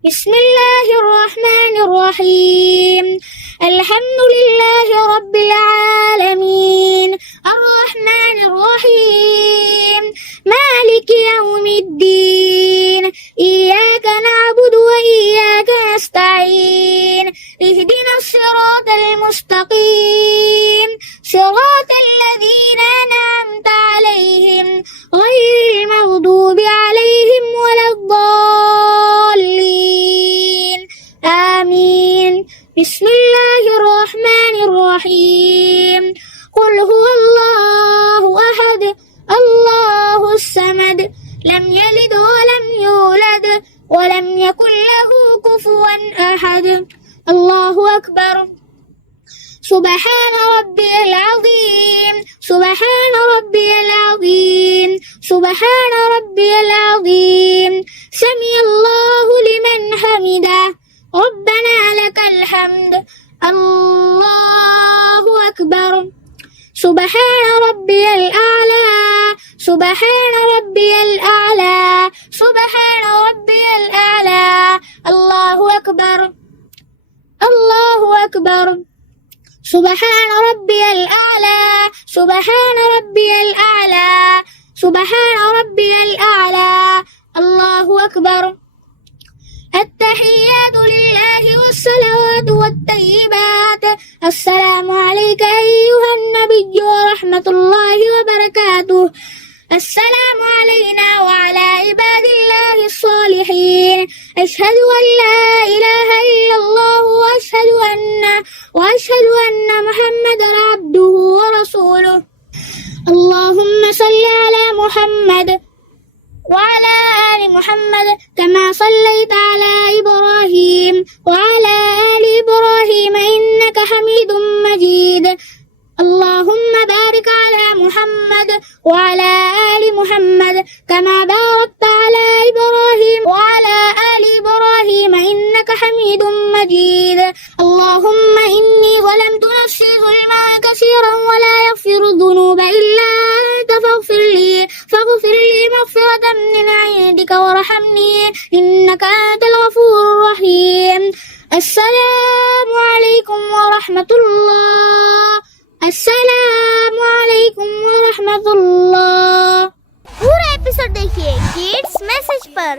بسم الله الرحمن الرحيم. الحمد لله رب العالمين الرحمن الرحيم مالك يوم الدين. إياك نعبد وإياك نستعين. اهدنا الصراط المستقيم صراط الذين أنعمت عليهم غير المغضوب عليهم ولا الضالين. آمين. بسم الله الرحمن الرحيم. قل هو الله أحد الله الصمد لم يلد ولم يولد ولم يكن له كفوا أحد. الله أكبر. سبحان ربي العظيم سبحان ربي العظيم سبحان ربي العظيم. سمع الله لمن حمده ربنا لك الحمد. الله أكبر. سبحان ربي الأعلى سبحان ربي الأعلى سبحان ربي الأعلى. الله أكبر. الله أكبر. سبحان ربي الأعلى سبحان ربي الأعلى سبحان ربي الأعلى. الله أكبر. التحيات لله والصلوات والطيبات. السلام عليك أيها النبي ورحمة الله وبركاته. السلام علينا وعلى عباد الله الصالحين. أشهد أن لا إله إلا الله وأشهد أن محمدا عبده ورسوله. اللهم صل على محمد وعلى آل محمد كما صليت على إبراهيم وعلى آل إبراهيم إنك حميد مجيد. اللهم بارك على محمد وعلى آل محمد كما باركت على إبراهيم وعلى آل إبراهيم إنك حميد مجيد. اللهم إني ظلمت نفسي ظلما كثيرا ولا يغفر الذنوب إلا أنت فاغفر لي مغفرة من عندك وارحمني إنك أنت الغفور الرحيم. السلام عليكم ورحمة الله. السلام عليكم ورحمة الله. पूरा एपिसोड देखिए kids message पर।